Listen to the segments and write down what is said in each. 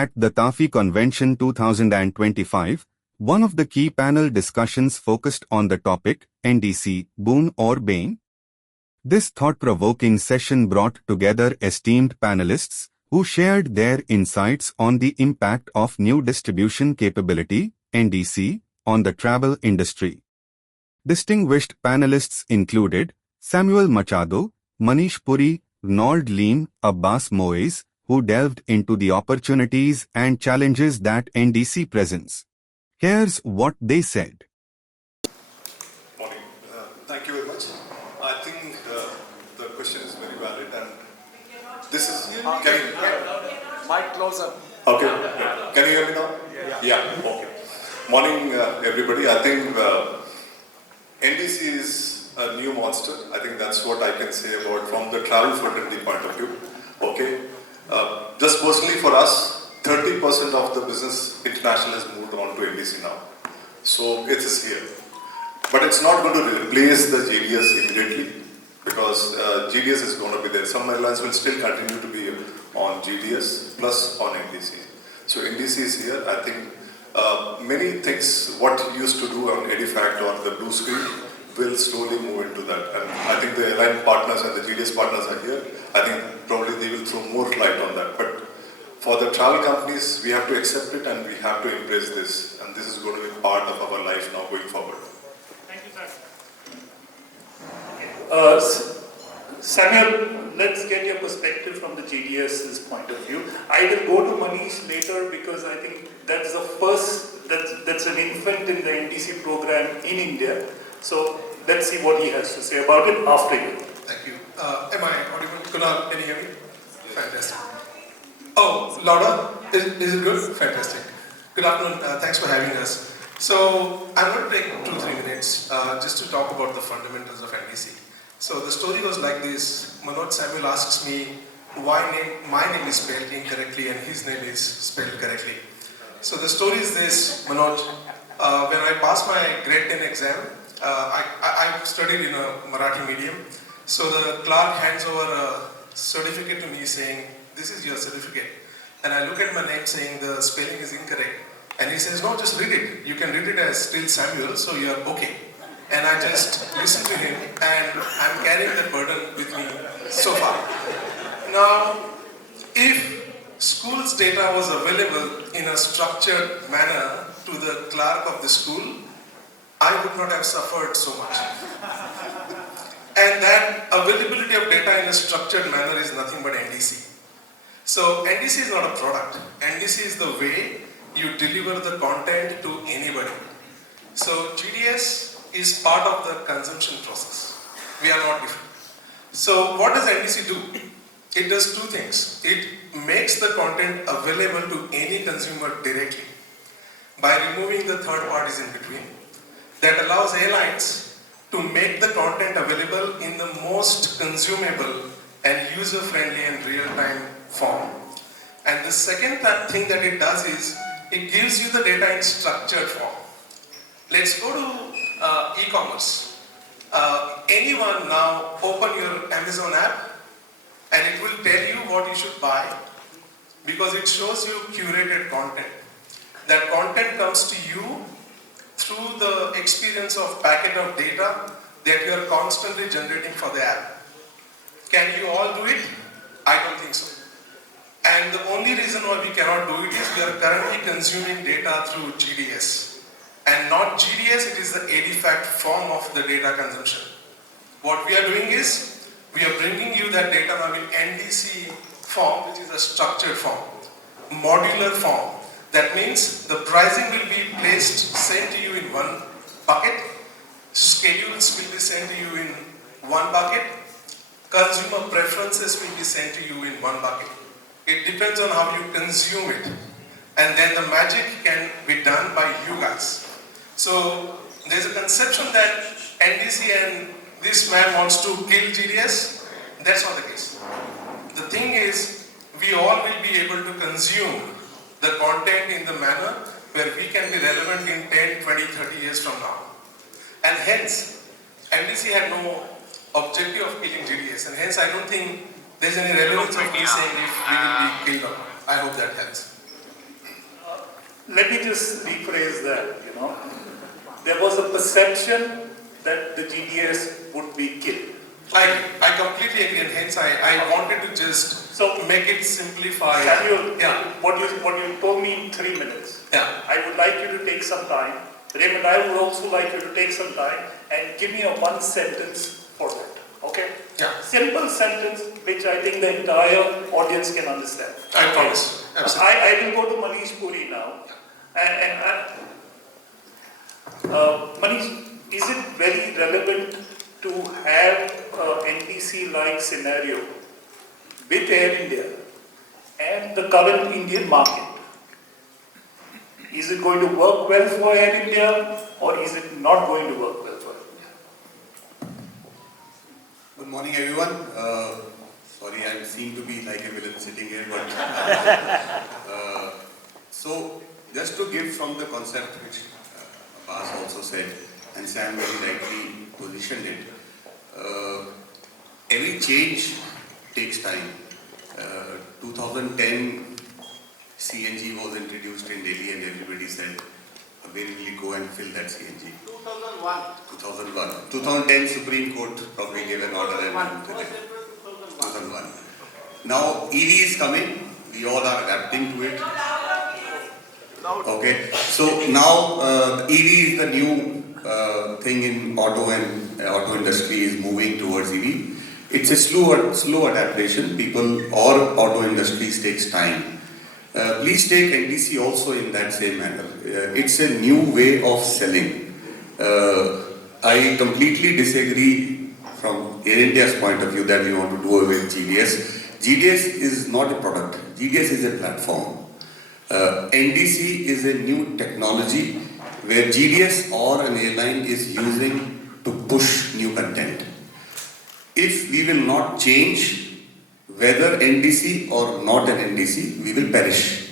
At the TAFI Convention 2025, one of the key panel discussions focused on the topic NDC-BOON or BANE. This thought-provoking session brought together esteemed panelists who shared their insights on the impact of new distribution capability, NDC, on the travel industry. Distinguished panelists included Samuel Machado, Manish Puri, Ronald Lean, Abbas Moez, who delved into the opportunities and challenges that NDC presents. Here's what they said. Morning. Thank you very much. I think the question is very valid, and this is... Mic closer. Okay. Can you hear me now? Yeah. Okay. Morning, everybody. I think NDC is a new monster. I think that's what I can say about from the travel fraternity point of view. Okay. Just personally for us, 30% of the business international has moved on to NDC now. So it is here. But it's not going to replace the GDS immediately, because GDS is going to be there. Some airlines will still continue to be on GDS plus on NDC. So NDC is here. I think many things, what you used to do on EDIFACT or the blue screen, will slowly move into that. And I think the airline partners and the GDS partners are here. I think probably they will throw more light on that. But for the travel companies, we have to accept it and we have to embrace this. And this is going to be part of our life now going forward. Thank you, sir. Samuel, let's get your perspective from the GDS's point of view. I will go to Manish later because I think that's the first, that's an infant in the NDC program in India. So let's see what he has to say about it after you. Thank you. Am I audible? Kunal, can you hear me? Fantastic. Oh, louder? Is it good? Fantastic. Good afternoon. Thanks for having us. So I'm going to take 2-3 minutes just to talk about the fundamentals of NDC. So the story was like this. Manoj Samuel asks me why my name is spelled incorrectly and his name is spelled correctly. So the story is this, Manoj. When I passed my grade 10 exam, I studied in a Marathi medium. So the clerk hands over a certificate to me saying, this is your certificate. And I look at my name saying the spelling is incorrect. And he says, no, just read it. You can read it as still Samuel, so you are okay. And I just listen to him, and I'm carrying that burden with me so far. Now, if school's data was available in a structured manner to the clerk of the school, I would not have suffered so much. And that availability of data in a structured manner is nothing but NDC. So NDC is not a product. NDC is the way you deliver the content to anybody. So GDS is part of the consumption process. We are not different. So what does NDC do? It does two things. It makes the content available to any consumer directly by removing the third parties in between. That allows airlines to make the content available in the most consumable and user-friendly and real-time form. And the second thing that it does is, it gives you the data in structured form. Let's go to e-commerce. Anyone now open your Amazon app and it will tell you what you should buy because it shows you curated content. That content comes to you through the experience of packet of data that you are constantly generating for the app. Can you all do it? I don't think so. And the only reason why we cannot do it is we are currently consuming data through GDS. And not GDS, it is the EDIFACT form of the data consumption. What we are doing is, we are bringing you that data now in NDC form, which is a structured form, modular form. That means the pricing will be placed, sent to you in one bucket, schedules will be sent to you in one bucket, consumer preferences will be sent to you in one bucket. It depends on how you consume it. And then the magic can be done by you guys. So there's a conception that NDC and this man wants to kill GDS. That's not the case. The thing is, we all will be able to consume the content in the manner where we can be relevant in 10, 20, 30 years from now. And hence, NDC had no objective of killing GDS, and hence I don't think there's any relevance of me saying if we will be killed or not. I hope that helps. let me just rephrase that, you know. There was a perception that the GDS would be killed. I completely agree, and hence I wanted to just make it simplified. Samuel, Yeah. what you told me in 3 minutes, Yeah. I would like you to take some time. Raymond, I would also like you to take some time and give me a one sentence for that, okay? Yeah. Simple sentence which I think the entire audience can understand. I promise. Absolutely. I will go to Manish Puri now. Manish, is it very relevant to have NDC-like scenario with Air India and the current Indian market? Is it going to work well for Air India or is it not going to work well for India? Good morning, everyone. Sorry, I seem to be like a villain sitting here, but so just to give from the concept which Abbas also said, and Sam very rightly positioned it. Every change takes time. 2010 CNG was introduced in Delhi, and everybody said, "Where will you go and fill that CNG?" 2001. 2010 Supreme Court probably gave an order and 2001. Now EV is coming. We all are adapting to it. Okay. So now EV is the new thing in auto, and auto industry is moving towards EV. It's a slow adaptation. People or auto industries takes time. Please take NDC also in that same manner. It's a new way of selling. I completely disagree from Air India's point of view that we want to do away with GDS. GDS is not a product. GDS is a platform. NDC is a new technology where GDS or an airline is using to push new content. If we will not change whether NDC or not an NDC, we will perish.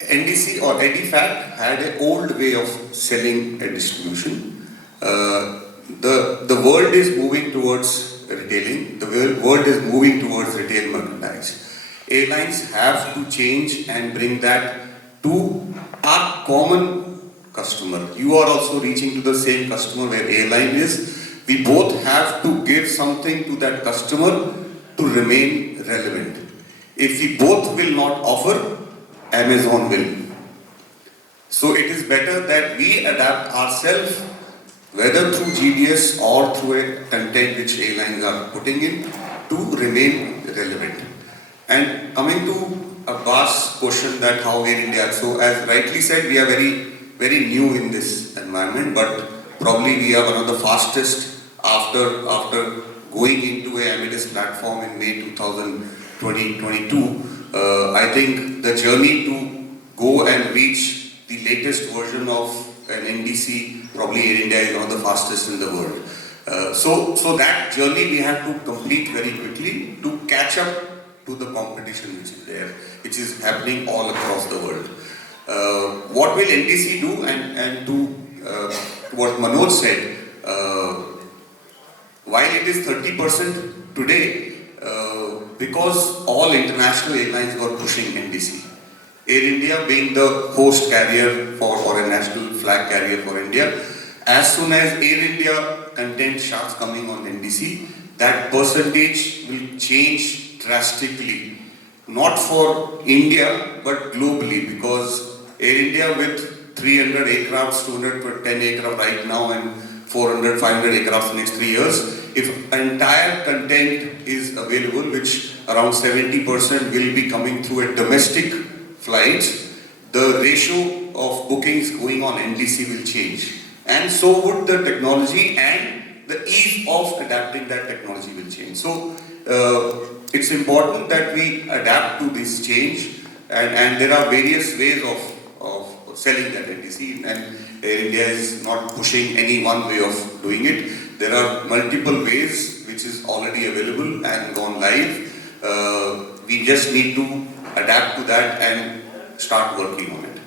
NDC or EDIFACT had an old way of selling a distribution. The world is moving towards retailing. The world is moving towards retail merchandise. Airlines have to change and bring that to our common customer. You are also reaching to the same customer where airline is. We both have to give something to that customer to remain relevant. If we both will not offer, Amazon will. So it is better that we adapt ourselves, whether through GDS or through a content which airlines are putting in, to remain relevant. And coming to Abbas' question that how Air India, so as rightly said, we are very new in this environment, but probably we are one of the fastest after going into a Amadeus platform in May 2022. I think the journey to go and reach the latest version of an NDC, probably Air India is one of the fastest in the world. So that journey we have to complete very quickly to catch up to the competition which is there, which is happening all across the world. What will NDC do? And to what Manoj said, while it is 30% today, because all international airlines were pushing NDC. Air India being the host carrier for a national flag carrier for India, as soon as Air India content starts coming on NDC, that percentage will change drastically. Not for India, but globally, because Air India with 300 aircrafts, 210 aircraft right now and 400, 500 aircraft in the next 3 years, if entire content is available, which around 70% will be coming through a domestic flights, the ratio of bookings going on NDC will change. And so would the technology, and the ease of adapting that technology will change. So it's important that we adapt to this change, and there are various ways of selling that NDC, and Air India is not pushing any one way of doing it. There are multiple ways which is already available and gone live. We just need to adapt to that and start working on it.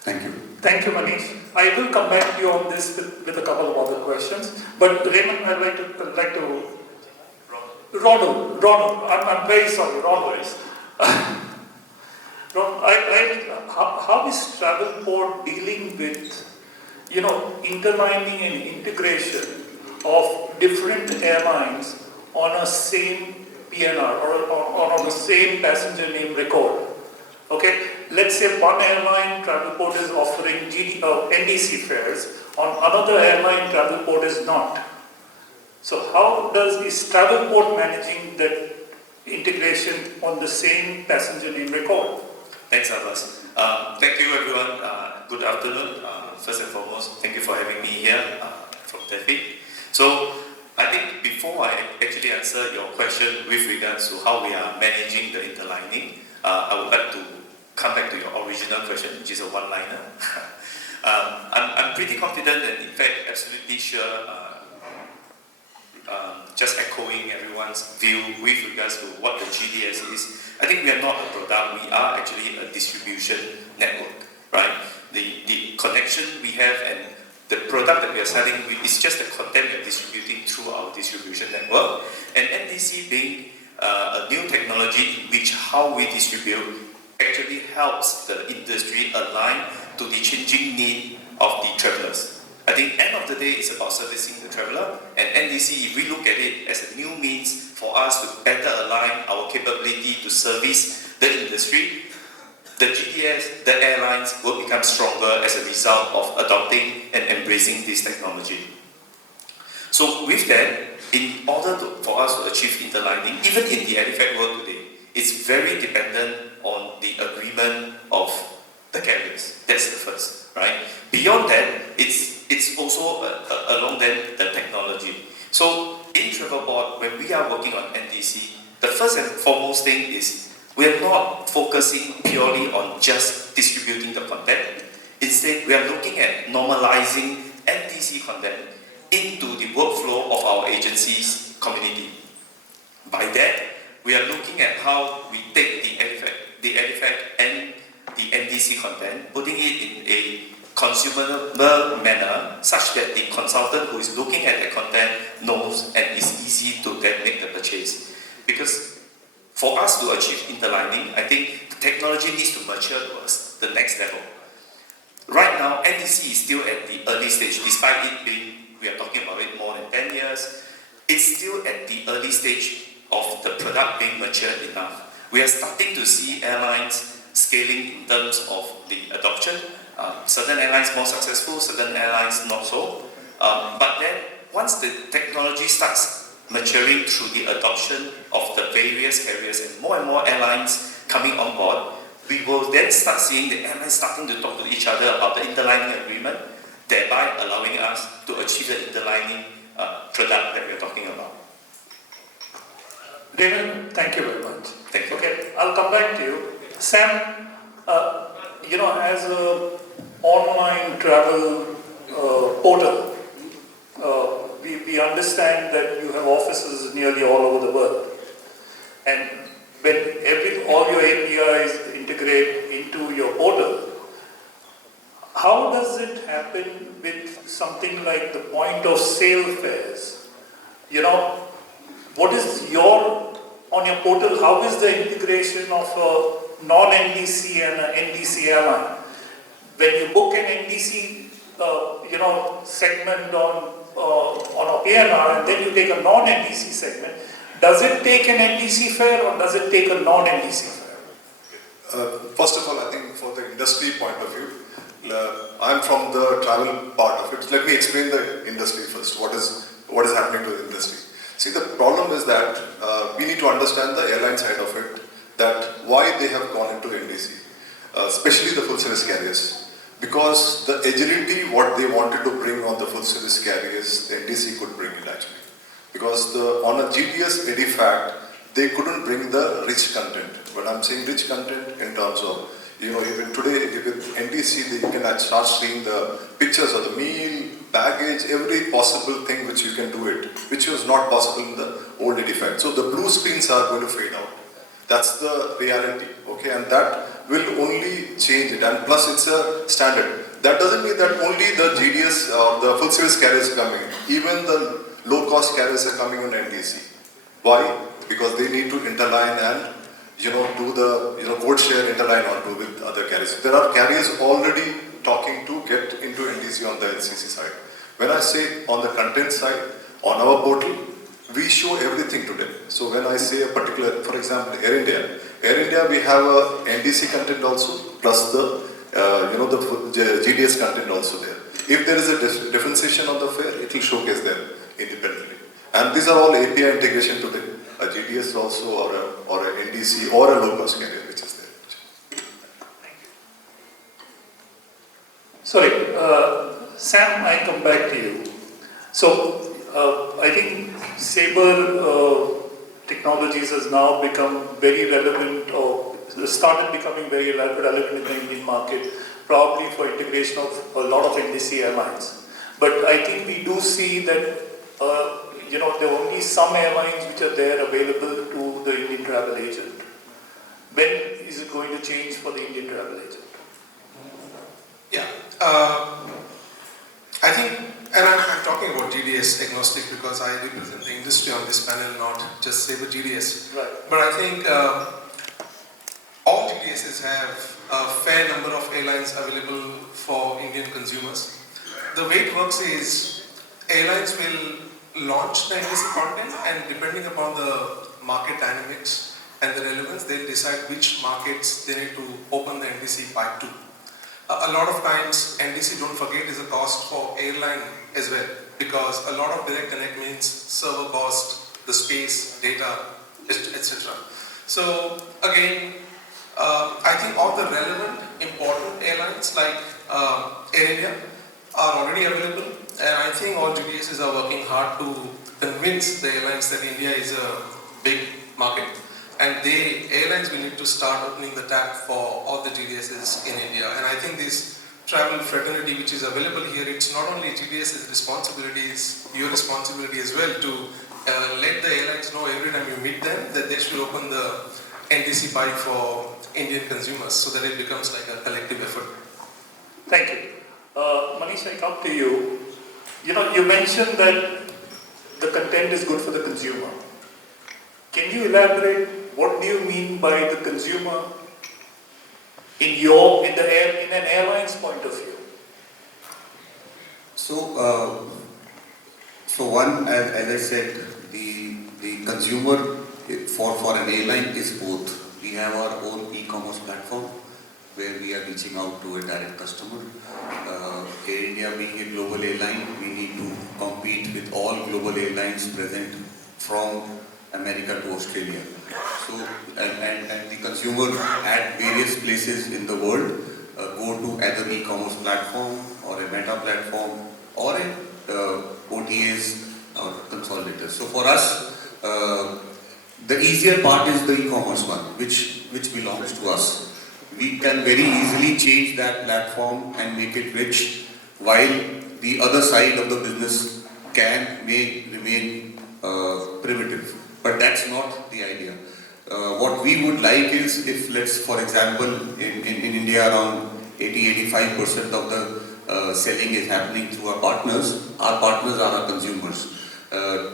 Thank you. Thank you, Manish. I will come back to you on this with a couple of other questions. But Raymond, I'd like to Ronald, I'm very sorry, Ronald. How is Travelport dealing with, interlining and integration of different airlines on a same PNR or on the same passenger name record? Okay, let's say one airline, Travelport, is offering NDC fares, on another airline, Travelport is not. So how is Travelport managing that integration on the same passenger name record? Thanks, Abbas. Thank you, everyone. Good afternoon. First and foremost, thank you for having me here from TAFI. So, I think before I actually answer your question with regards to how we are managing the interlining, I would like to come back to your original question, which is a one-liner. I'm pretty confident and, in fact, absolutely sure, just echoing everyone's view with regards to what the GDS is. I think we are not a product, we are actually a distribution network, right? The connection we have and the product that we are selling is just the content we are distributing through our distribution network. And NDC being a new technology in which how we distribute actually helps the industry align to the changing need of the travelers. I think end of the day it's about servicing the traveler, and NDC, if we look at it as a new means for us to better align our capability to service the industry, the GDS, the airlines will become stronger as a result of adopting and embracing this technology. So with that, in order for us to achieve interlining, even in the artifact world today, it's very dependent on the agreement of the carriers. That's the first, right? Beyond that, it's also along then the technology. So in Travelport, when we are working on NDC, the first and foremost thing is we are not focusing purely on just distributing the content. Instead, we are looking at normalizing NDC content into the workflow of our agency's community. By that, we are looking at how we take the artifact and the NDC content, putting it in a consumable manner such that the consultant who is looking at the content knows and is easy to then make the purchase. Because for us to achieve interlining, I think the technology needs to mature towards the next level. Right now, NDC is still at the early stage, despite it being, we are talking about it more than 10 years, it's still at the early stage of the product being matured enough. We are starting to see airlines scaling in terms of the adoption. Certain airlines more successful, certain airlines not so. But then, once the technology starts maturing through the adoption of the various carriers and more airlines coming on board, we will then start seeing the airlines starting to talk to each other about the interlining agreement, thereby allowing us to achieve the interlining product that we are talking about. David, thank you very much. Thank you. Okay, I'll come back to you. Sam, as an online travel portal, we understand that you have offices nearly all over the world. And when all your APIs integrate into your portal, how does it happen with something like the point of sale fares? What is on your portal, how is the integration of a non-NDC and an NDC airline? When you book an NDC, segment on a PNR and then you take a non-NDC segment, does it take an NDC fare or does it take a non-NDC fare? First of all, I think for the industry point of view, I'm from the travel part of it. Let me explain the industry first. What is happening to the industry? See, the problem is that we need to understand the airline side of it, that why they have gone into NDC, especially the full service carriers. Because the agility, what they wanted to bring on the full service carriers, the NDC could bring it actually. Because on a GDS artifact, they couldn't bring the rich content. But I'm saying rich content in terms of, even today with NDC, they can start seeing the pictures of the meal, baggage, every possible thing which you can do it, which was not possible in the old artifact. So the blue screens are going to fade out. That's the reality, okay, and that will only change it, and plus it's a standard. That doesn't mean that only the GDS or the full service carriers are coming in. Even the low cost carriers are coming on NDC. Why? Because they need to interline and do the, code share interline onto with other carriers. There are carriers already talking to get into NDC on the LCC side. When I say on the content side, on our portal, we show everything to them. So when I say a particular, for example, Air India, we have a NDC content also, plus the, the GDS content also there. If there is a differentiation on the fare, it will showcase them independently. And these are all API integration to the GDS also, or a NDC, or a low-cost carrier, which is there. Sorry, Sam, I come back to you. So, I think Sabre technologies has now become very relevant, or started becoming very relevant in the Indian market, probably for integration of a lot of NDC airlines. But I think we do see that there are only some airlines which are there available to the Indian travel agent. When is it going to change for the Indian travel agent? Yeah, I think, and I'm talking about GDS agnostic because I represent the industry on this panel, not just Sabre GDS. Right. But I think all GDSs have a fair number of airlines available for Indian consumers. The way it works is airlines will launch the NDC content, and depending upon the market dynamics and the relevance, they'll decide which markets they need to open the NDC pipe to. A lot of times, NDC, don't forget, is a cost for airline as well, because a lot of direct connect means server cost, the space, data, etc. So again, I think all the relevant, important airlines like Air India are already available, and I think all GDSs are working hard to convince the airlines that India is a big market. And airlines will need to start opening the tap for all the GDSs in India. And I think this travel fraternity which is available here, it's not only GDS's responsibility, it's your responsibility as well to let the airlines know every time you meet them that they should open the NDC pipe for Indian consumers so that it becomes like a collective effort. Thank you. Manish, I come to you. You mentioned that the content is good for the consumer. Can you elaborate? What do you mean by the consumer in an airline's point of view? So one, as I said, the consumer for an airline is both. We have our own e-commerce platform where we are reaching out to a direct customer. Air India being a global airline, we need to compete with all global airlines present from America to Australia. So, and the consumer at various places in the world go to either e-commerce platform or a meta platform or a OTAs or consolidators. So for us, the easier part is the e-commerce one, which belongs to us. We can very easily change that platform and make it rich, while the other side of the business may remain primitive. But that's not the idea. What we would like is, if let's, for example, in India around 80-85% of the selling is happening through our partners are our consumers.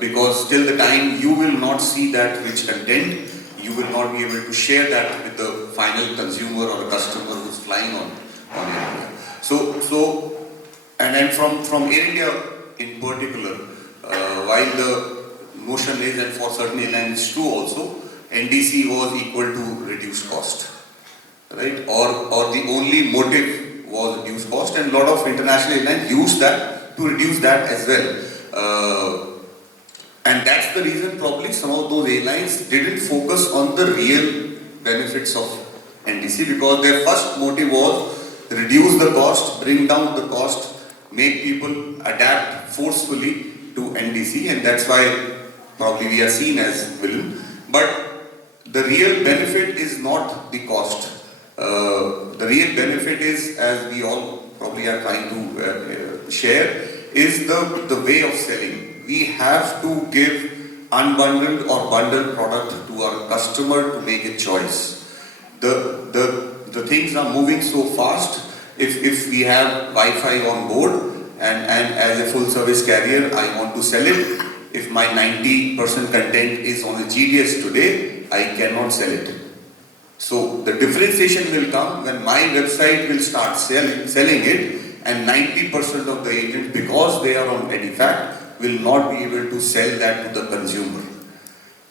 Because till the time you will not see that rich content, you will not be able to share that with the final consumer or customer who's flying on Air India. So, and then from Air India in particular, while the notion is, and for certain airlines it's true also, NDC was equal to reduced cost, right? Or the only motive was reduced cost, and a lot of international airlines use that to reduce that as well. And that's the reason probably some of those airlines didn't focus on the real benefits of NDC, because their first motive was reduce the cost, bring down the cost, make people adapt forcefully to NDC, and that's why probably we are seen as villain. But the real benefit is not the cost. The real benefit is, as we all probably are trying to share, is the way of selling. We have to give unbundled or bundled product to our customer to make a choice. The things are moving so fast. If we have Wi-Fi on board and as a full service carrier I want to sell it, if my 90% content is on a GDS today, I cannot sell it. So the differentiation will come when my website will start selling it, and 90% of the agents, because they are on EDIFACT, will not be able to sell that to the consumer.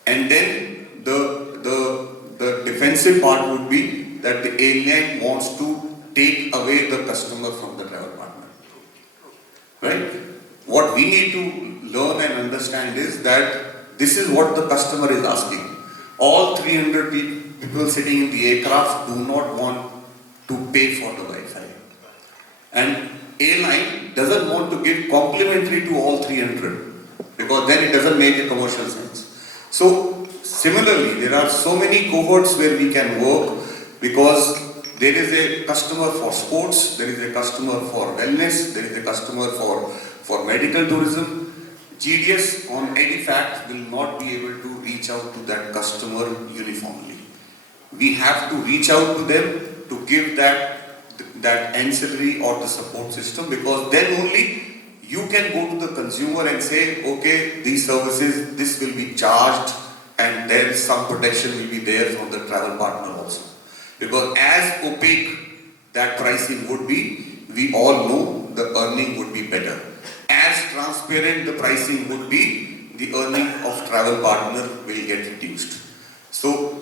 And then the defensive part would be that the airline wants to take away the customer from the travel partner. Right? What we need to learn and understand is that this is what the customer is asking. All 300 people sitting in the aircraft do not want to pay for the Wi-Fi. And airline doesn't want to give complimentary to all 300, because then it doesn't make a commercial sense. So similarly, there are so many cohorts where we can work, because there is a customer for sports, there is a customer for wellness, there is a customer for medical tourism. GDS on EDIFACT will not be able to reach out to that customer uniformly. We have to reach out to them to give that ancillary or the support system, because then only you can go to the consumer and say, okay, these services, this will be charged, and then some protection will be there from the travel partner also. Because as opaque that pricing would be, we all know the earning would be better. As transparent the pricing would be, the earning of travel partner will get reduced. So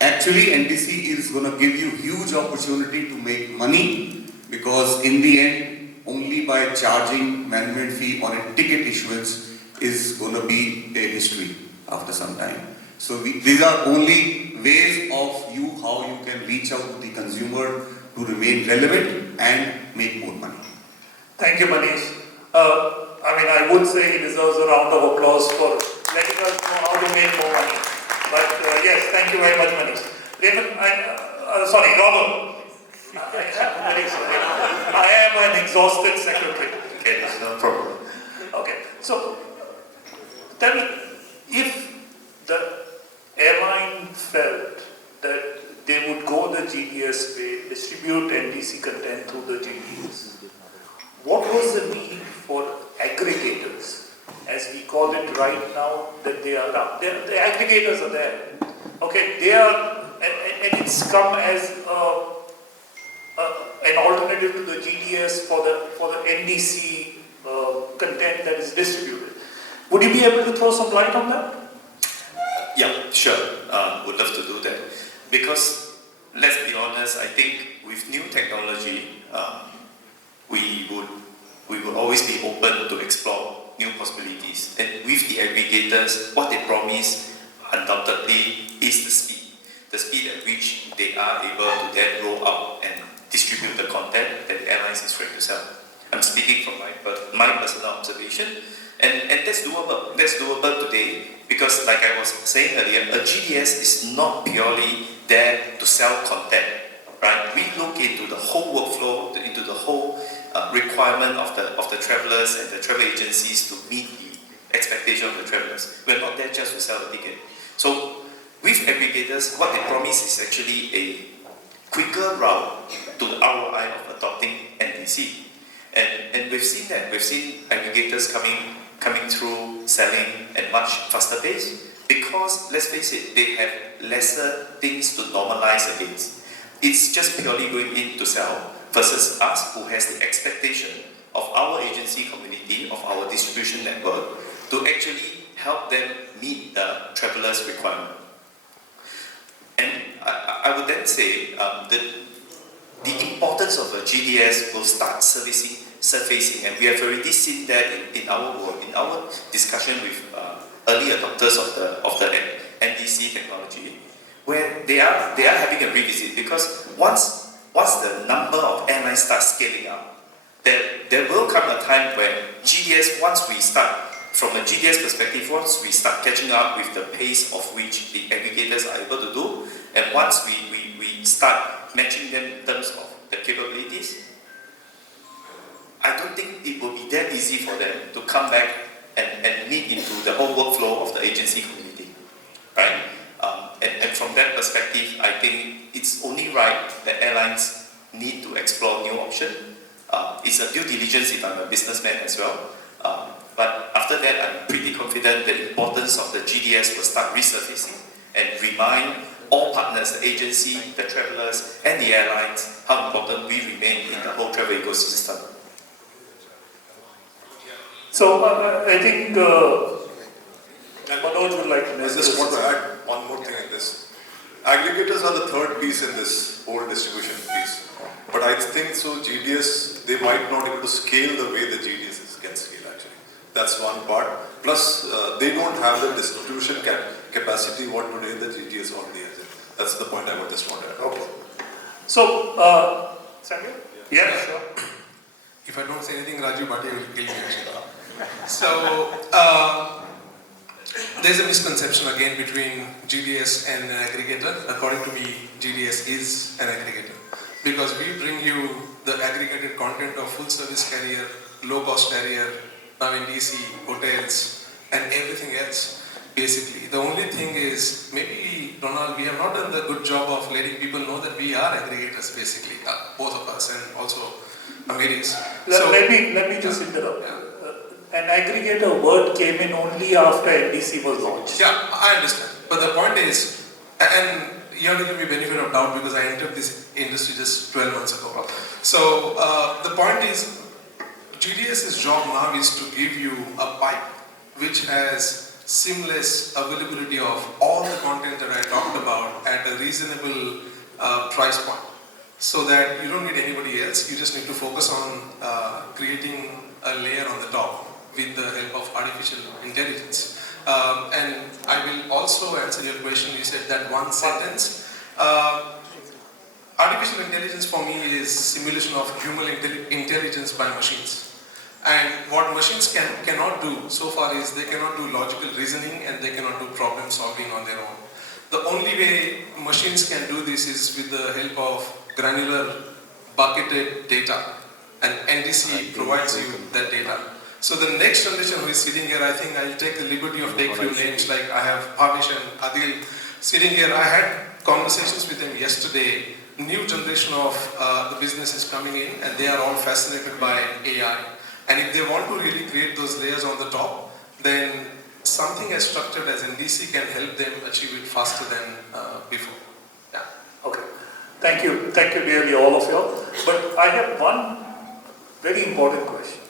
actually NDC is going to give you huge opportunity to make money, because in the end, only by charging management fee on a ticket issuance is going to be a history after some time. So these are only ways of how you can reach out to the consumer to remain relevant and make more money. Thank you, Manish. I would say he deserves a round of applause for letting us know how to make more money. But yes, thank you very much, Manish. Raymond, Robert. I am an exhausted secretary. Okay, no problem. Okay, so tell me, if the airline felt that they would go the GDS way, distribute NDC content through the GDS, what was the need for aggregators, as we call it right now, that they are now? The aggregators are there. Okay, they are, and it's come as an alternative to the GDS for the NDC content that is distributed. Would you be able to throw some light on that? Yeah, sure. Would love to do that. Because, let's be honest, I think with new technology, we would always be open to explore new possibilities. And with the aggregators, what they promise undoubtedly is the speed. The speed at which they are able to then roll out and distribute the content that the airlines is trying to sell. I'm speaking from my personal observation, and that's doable. That's doable today, because like I was saying earlier, a GDS is not purely there to sell content, right? We look into the whole workflow, into the whole requirement of the travelers and the travel agencies to meet the expectation of the travelers. We're not there just to sell the ticket. So with aggregators, what they promise is actually a quicker route to the ROI of adopting NDC. And we've seen that. We've seen aggregators coming through, selling at much faster pace, because, let's face it, they have lesser things to normalize against. It's just purely going in to sell, versus us, who has the expectation of our agency community, of our distribution network, to actually help them meet the traveler's requirement. And I would then say that the importance of a GDS will start surfacing, and we have already seen that in our work, in our discussion with early adopters of the NDC technology, where they are having a revisit, because once the number of airlines starts scaling up, there will come a time where GDS, once we start, from a GDS perspective, once we start catching up with the pace of which the aggregators are able to do, and once we start matching them in terms of the capabilities, I don't think it will be that easy for them to come back and meet into the whole workflow of the agency community, right? And from that perspective, I think it's only right that airlines need to explore new options. It's a due diligence if I'm a businessman as well. But after that, I'm pretty confident the importance of the GDS will start resurfacing and remind all partners, the agency, the travelers, and the airlines, how important we remain in the whole travel ecosystem. So I think Manoj would like to I just want to add one more thing in this. Aggregators are the third piece in this whole distribution piece. But I think so GDS, they might not be able to scale the way the GDS can scale actually. That's one part. Plus, they don't have the distribution capacity what today the GDS already has. That's the point I would just want to add. Okay. So, Samuel? Yeah, sure. If I don't say anything, Raju Bhatia will kill me actually. So, there's a misconception again between GDS and an aggregator. According to me, GDS is an aggregator because we bring you the aggregated content of full service carrier, low cost carrier, now NDC, hotels, and everything else. Basically, the only thing is maybe Donald, we have not done the good job of letting people know that we are aggregators. Basically, both of us and also Americans. Let me just interrupt. Yeah. An aggregator word came in only after NDC was launched. Yeah, I understand. But the point is, and you have to give me benefit of doubt because I entered this industry just 12 months ago. So the point is, GDS's job now is to give you a pipe which has seamless availability of all the content that I talked about at a reasonable price point. So that you don't need anybody else, you just need to focus on creating a layer on the top with the help of artificial intelligence. And I will also answer your question. You said that one sentence. Artificial intelligence for me is simulation of human intelligence by machines. And what machines cannot do so far is they cannot do logical reasoning and they cannot do problem solving on their own. The only way machines can do this is with the help of granular bucketed data, and NDC provides you that data. So the next generation who is sitting here, I think I'll take the liberty of taking few names like I have Bhavish and Adil sitting here. I had conversations with them yesterday. New generation of the business is coming in and they are all fascinated by AI. And if they want to really create those layers on the top, then something as structured as NDC can help them achieve it faster than before. Yeah. Okay. Thank you dearly all of you. But I have one very important question.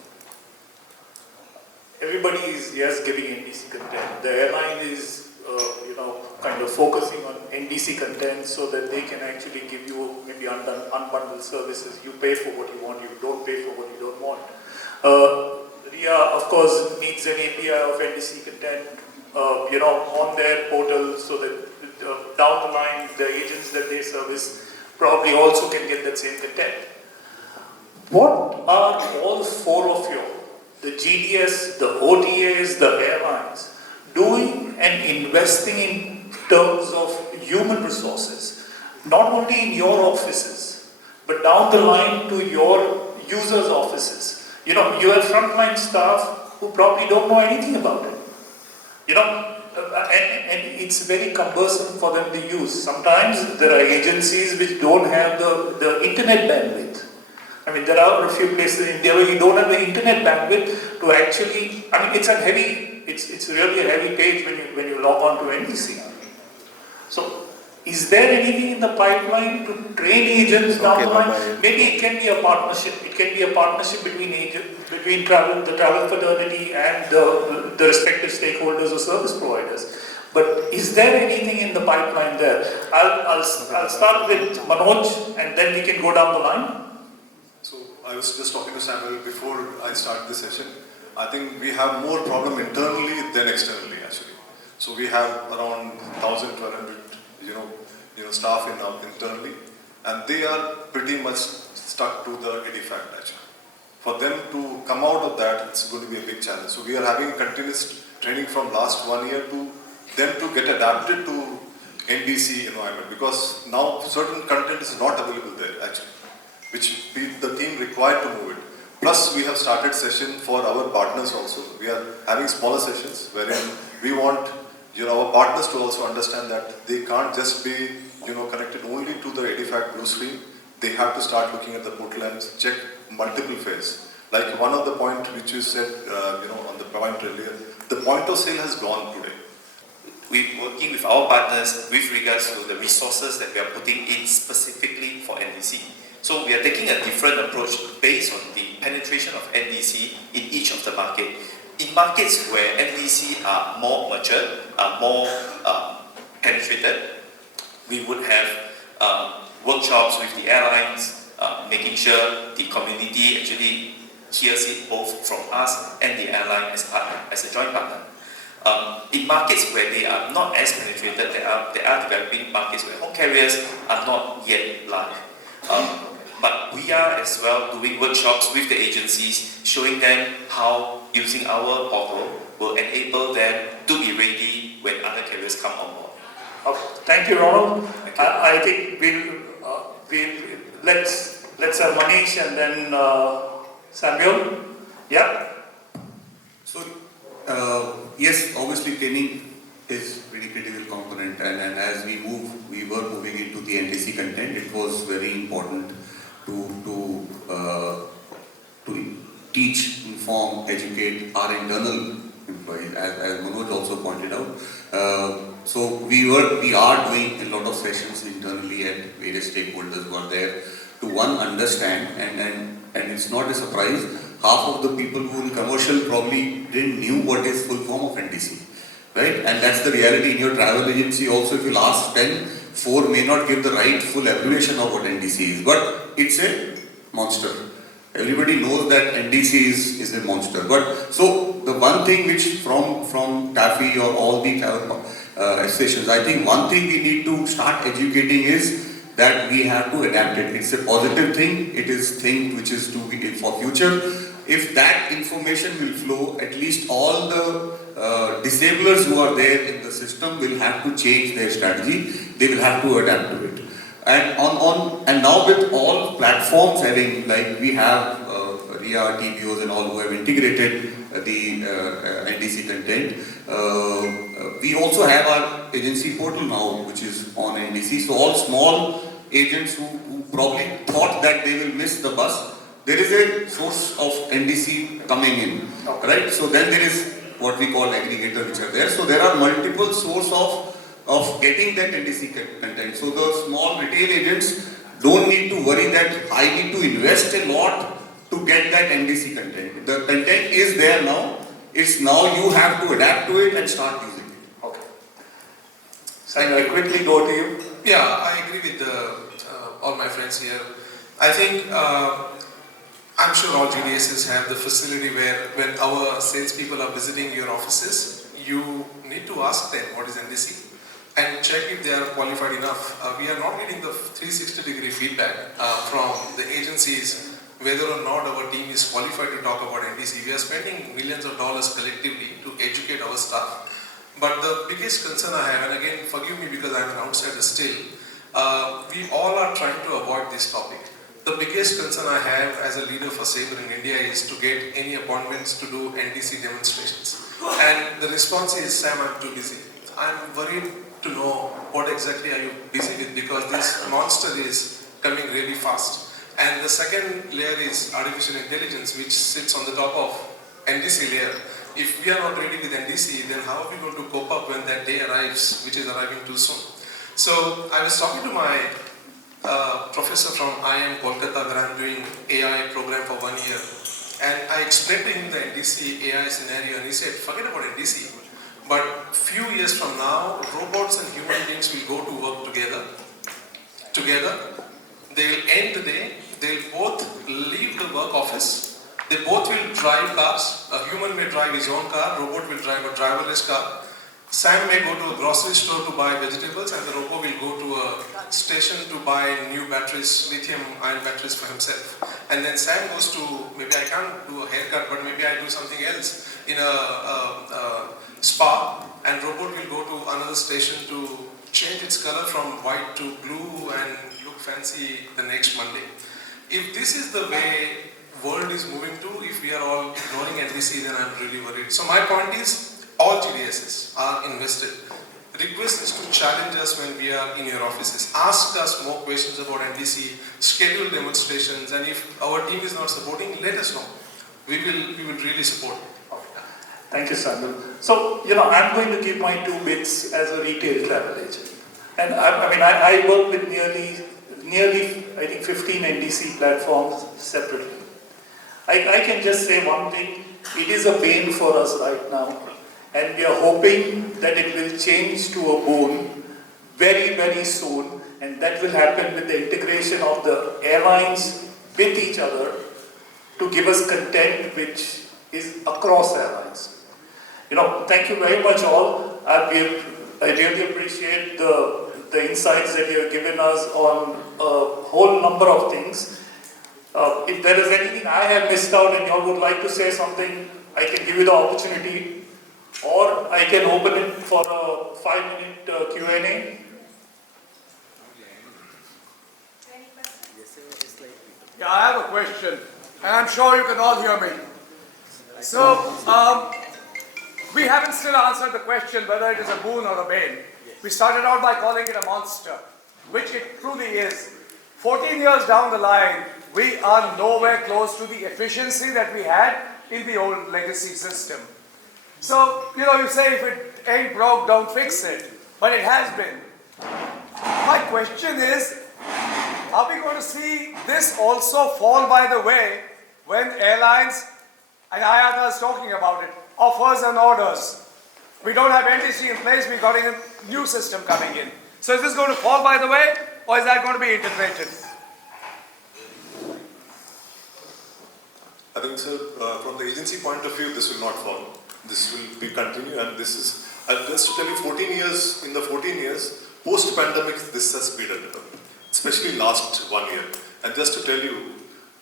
Everybody is giving NDC content. The airline is kind of focusing on NDC content so that they can actually give you maybe unbundled services. You pay for what you want, you don't pay for what you don't want. RIA, of course, needs an API of NDC content, on their portal so that down the line, the agents that they service probably also can get that same content. What are all four of you, the GDS, the OTAs, the airlines, doing and investing in terms of human resources, not only in your offices, but down the line to your users' offices? You have frontline staff who probably don't know anything about it. And it's very cumbersome for them to use. Sometimes there are agencies which don't have the internet bandwidth. I mean, there are a few places in India where you don't have the internet bandwidth to actually, it's really a heavy page when you log on to NDC. So, is there anything in the pipeline to train agents down the line? Maybe it can be a partnership. It can be a partnership between the travel fraternity and the respective stakeholders or service providers. But is there anything in the pipeline there? I'll start with Manoj and then we can go down the line. So I was just talking to Samuel before I start this session. I think we have more problem internally than externally actually. So we have around 1,000, 1,200 staff internally, and they are pretty much stuck to the EDIFACT actually. For them to come out of that, it's going to be a big challenge. So we are having continuous training from last 1 year to them to get adapted to NDC environment, because now certain content is not available there actually, which the team required to move it. Plus we have started session for our partners also. We are having smaller sessions wherein we want our partners to also understand that they can't just be connected only to the EDIFACT blue screen. They have to start looking at the portal and check multiple fares. Like one of the point which you said on the point earlier, the point of sale has gone today. we're working with our partners with regards to the resources that we are putting in specifically for NDC. So we are taking a different approach based on the penetration of NDC in each of the market. In markets where NDC are more mature, are more penetrated, we would have workshops with the airlines, making sure the community actually hears it both from us and the airline as a joint partner. In markets where they are not as penetrated, there are developing markets where home carriers are not yet live. But we are as well doing workshops with the agencies, showing them how using our portal will enable them to be ready when other carriers come on board. Okay. Thank you, Ronald. Thank you. I think let's have Manish and then Samuel. Yeah. So, yes, obviously training is pretty critical component, and as we were moving into the NDC content, it was very important to teach, inform, educate our internal employees, as Manoj also pointed out. So we are doing a lot of sessions internally, and various stakeholders were there to understand, and it's not a surprise. Half of the people who in commercial probably didn't knew what is full form of NDC, right? And that's the reality in your travel agency also. If you'll ask 10, 4 may not give the right full abbreviation of what NDC is, but it's a monster. Everybody knows that NDC is a monster. But so the one thing which from TAFI or all the travel associations, I think one thing we need to start educating is that we have to adapt it. It's a positive thing. It is thing which is to be for future. If that information will flow, at least all the disablers who are there in the system will have to change their strategy. They will have to adapt to it. And now with all platforms having, like we have RIA, TBOs and all who have integrated the NDC content, we also have our agency portal now which is on NDC. So all small agents who probably thought that they will miss the bus, there is a source of NDC coming in, right? So then there is what we call aggregator which are there. So there are multiple sources of getting that NDC content. So the small retail agents don't need to worry that I need to invest a lot to get that NDC content. The content is there now. It's now you have to adapt to it and start using it. Okay. Samuel, I quickly go to you. Yeah, I agree with all my friends here. I think I'm sure all GDSs have the facility where when our salespeople are visiting your offices, you need to ask them what is NDC and check if they are qualified enough. We are not getting the 360-degree feedback from the agencies whether or not our team is qualified to talk about NDC. We are spending millions of dollars collectively to educate our staff. But the biggest concern I have, and again forgive me because I am an outsider still, we all are trying to avoid this topic. The biggest concern I have as a leader for Sabre in India is to get any appointments to do NDC demonstrations. And the response is, Sam, I'm too busy. I'm worried to know what exactly are you busy with, because this monster is coming really fast. And the second layer is artificial intelligence, which sits on the top of NDC layer. If we are not ready with NDC, then how are we going to cope up when that day arrives, which is arriving too soon? So I was talking to my professor from IIM Kolkata, where I'm doing AI program for 1 year. And I explained to him the NDC AI scenario, and he said, forget about NDC. But few years from now, robots and human beings will go to work together. They'll end the day, they'll both leave the work office, they both will drive cars. A human may drive his own car, robot will drive a driverless car. Sam may go to a grocery store to buy vegetables, and the robot will go to a station to buy new batteries, lithium-ion batteries for himself. And then Sam goes to, maybe I can't do a haircut, but maybe I do something else in a spa, and robot will go to another station to change its color from white to blue and look fancy the next Monday. If this is the way world is moving to, if we are all ignoring NDC, then I'm really worried. So my point is, all GDSs are invested. Request is to challenge us when we are in your offices. Ask us more questions about NDC, schedule demonstrations, and if our team is not supporting, let us know. We will really support. Thank you, Samuel. So, I'm going to give my 2 bits as a retail travel agent. And I work with nearly, I think, 15 NDC platforms separately. I can just say one thing, it is a bane for us right now. And we are hoping that it will change to a boon very, very soon. And that will happen with the integration of the airlines with each other to give us content which is across airlines. Thank you very much all. I really appreciate the insights that you have given us on a whole number of things. If there is anything I have missed out and you all would like to say something, I can give you the opportunity, or I can open it for a 5-minute Q&A. Yeah, I have a question, and I'm sure you can all hear me. So, we haven't still answered the question whether it is a boon or a bane. We started out by calling it a monster, which it truly is. 14 years down the line, we are nowhere close to the efficiency that we had in the old legacy system. So, you say if it ain't broke, don't fix it. But it has been. My question is, are we going to see this also fall by the way when airlines, and IATA is talking about it, offers and orders? We don't have NDC in place, we've got a new system coming in. So is this going to fall by the way, or is that going to be integrated? I think, sir, from the agency point of view, this will not fall. This will be continued, and this is, just to tell you, in the 14 years, post-pandemic, this has speeded up, especially last 1 year. And just to tell you,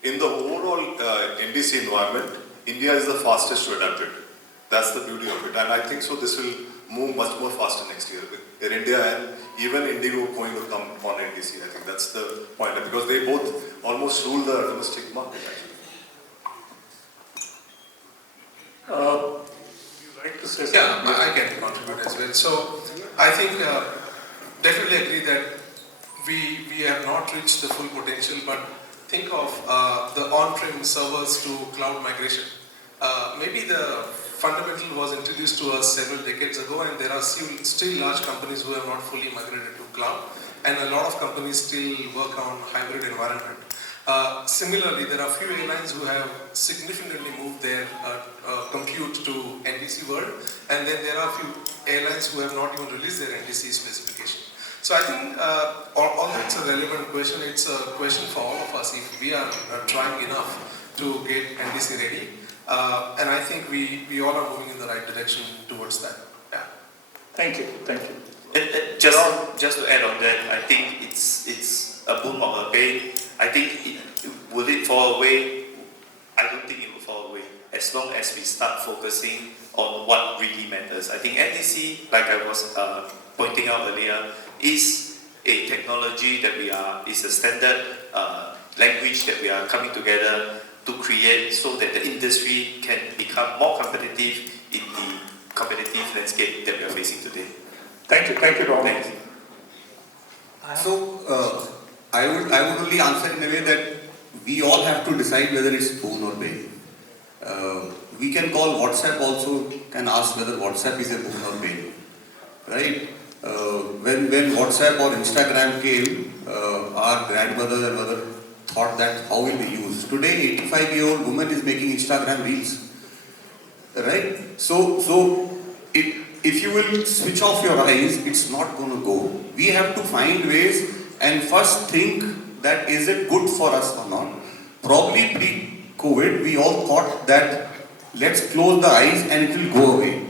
in the overall NDC environment, India is the fastest to adapt it. That's the beauty of it. And I think so this will move much more faster next year with Air India and even Indigo going to come on NDC. I think that's the point, because they both almost rule the domestic market actually. You'd like to say something? Yeah, I can contribute as well. So I think definitely agree that we have not reached the full potential, but think of the on-prem servers to cloud migration. Maybe the fundamental was introduced to us several decades ago, and there are still large companies who have not fully migrated to cloud, and a lot of companies still work on hybrid environment. Similarly, there are few airlines who have significantly moved their compute to NDC world, and then there are few airlines who have not even released their NDC specification. So I think although it's a relevant question, it's a question for all of us if we are trying enough to get NDC ready. And I think we all are moving in the right direction towards that. Yeah. Thank you. Just to add on that, I think it's a boom or a bane. I think will it fall away? I don't think it will fall away as long as we start focusing on what really matters. I think NDC, like I was pointing out earlier, is a technology that is a standard language that we are coming together to create so that the industry can become more competitive in the competitive landscape that we are facing today. Thank you, Ron. Thanks. So, I would only answer in a way that we all have to decide whether it's boon or bane. We can call WhatsApp also, can ask whether WhatsApp is a boon or bane. Right? When WhatsApp or Instagram came, our grandmother and mother thought that how will be used. Today, 85-year-old woman is making Instagram reels. Right? So if you will switch off your eyes, it's not going to go. We have to find ways and first think that is it good for us or not. Probably pre-COVID, we all thought that let's close the eyes and it will go away.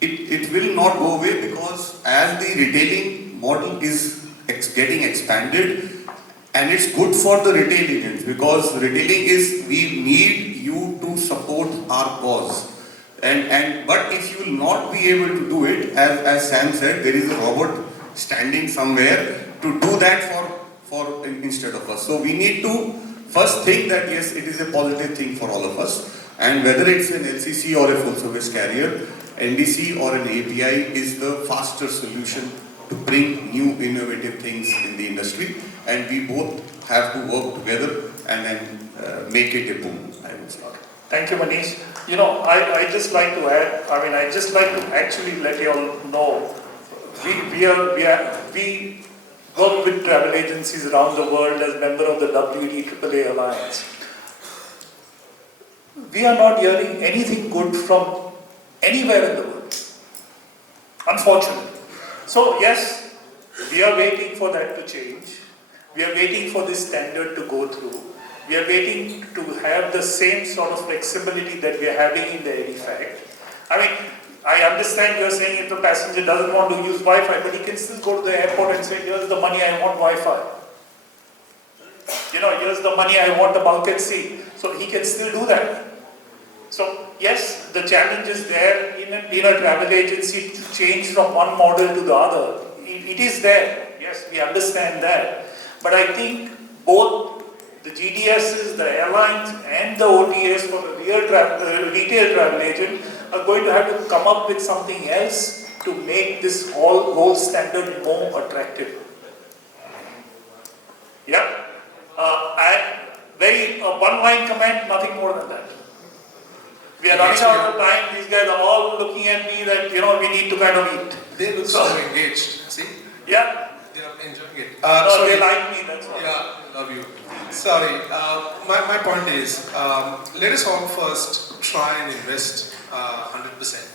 It will not go away because as the retailing model is getting expanded, and it's good for the retail agents because retailing is we need you to support our cause. But if you will not be able to do it, as Sam said, there is a robot standing somewhere to do that for instead of us. So we need to first think that yes, it is a positive thing for all of us, and whether it's an LCC or a full service carrier, NDC or an API is the faster solution to bring new innovative things in the industry, and we both have to work together and then make it a boom, I would say. Thank you, Manish. I just like to add, I just like to actually let you all know, we work with travel agencies around the world as member of the WD-AAA Alliance. We are not hearing anything good from anywhere in the world, unfortunately. So yes, we are waiting for that to change. We are waiting for this standard to go through. We are waiting to have the same sort of flexibility that we are having in the EDIFACT. I understand you are saying if the passenger doesn't want to use Wi-Fi, but he can still go to the airport and say, here's the money, I want Wi-Fi. Here's the money, I want a bulkhead seat. So he can still do that. So yes, the challenge is there in a travel agency to change from one model to the other. It is there. Yes, we understand that. But I think both the GDSs, the airlines and the OTAs for the retail travel agent are going to have to come up with something else to make this whole standard more attractive. Yeah. One-line comment, nothing more than that. We are running out of time. These guys are all looking at me that, we need to kind of eat. They look so engaged, see? Yeah. They are enjoying it. No, they like me, that's why. Yeah, love you. Sorry, my point is, let us all first try and invest 100%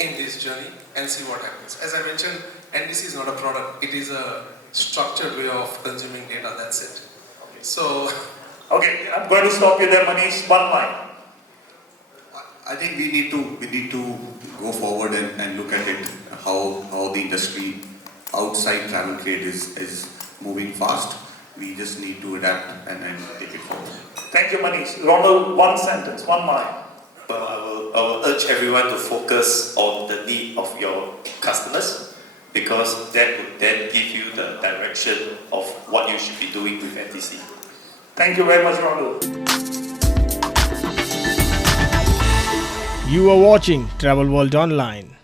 in this journey and see what happens. As I mentioned, NDC is not a product, it is a structured way of consuming data, that's it. So... Okay, I'm going to stop you there, Manish. One line. I think we need to go forward and look at it, how the industry outside travel trade is moving fast. We just need to adapt and take it forward. Thank you, Manish. Ronald, one sentence, one line. Well, I will urge everyone to focus on the need of your customers, because that would then give you the direction of what you should be doing with NDC. Thank you very much, Ronald. You are watching Travel World Online.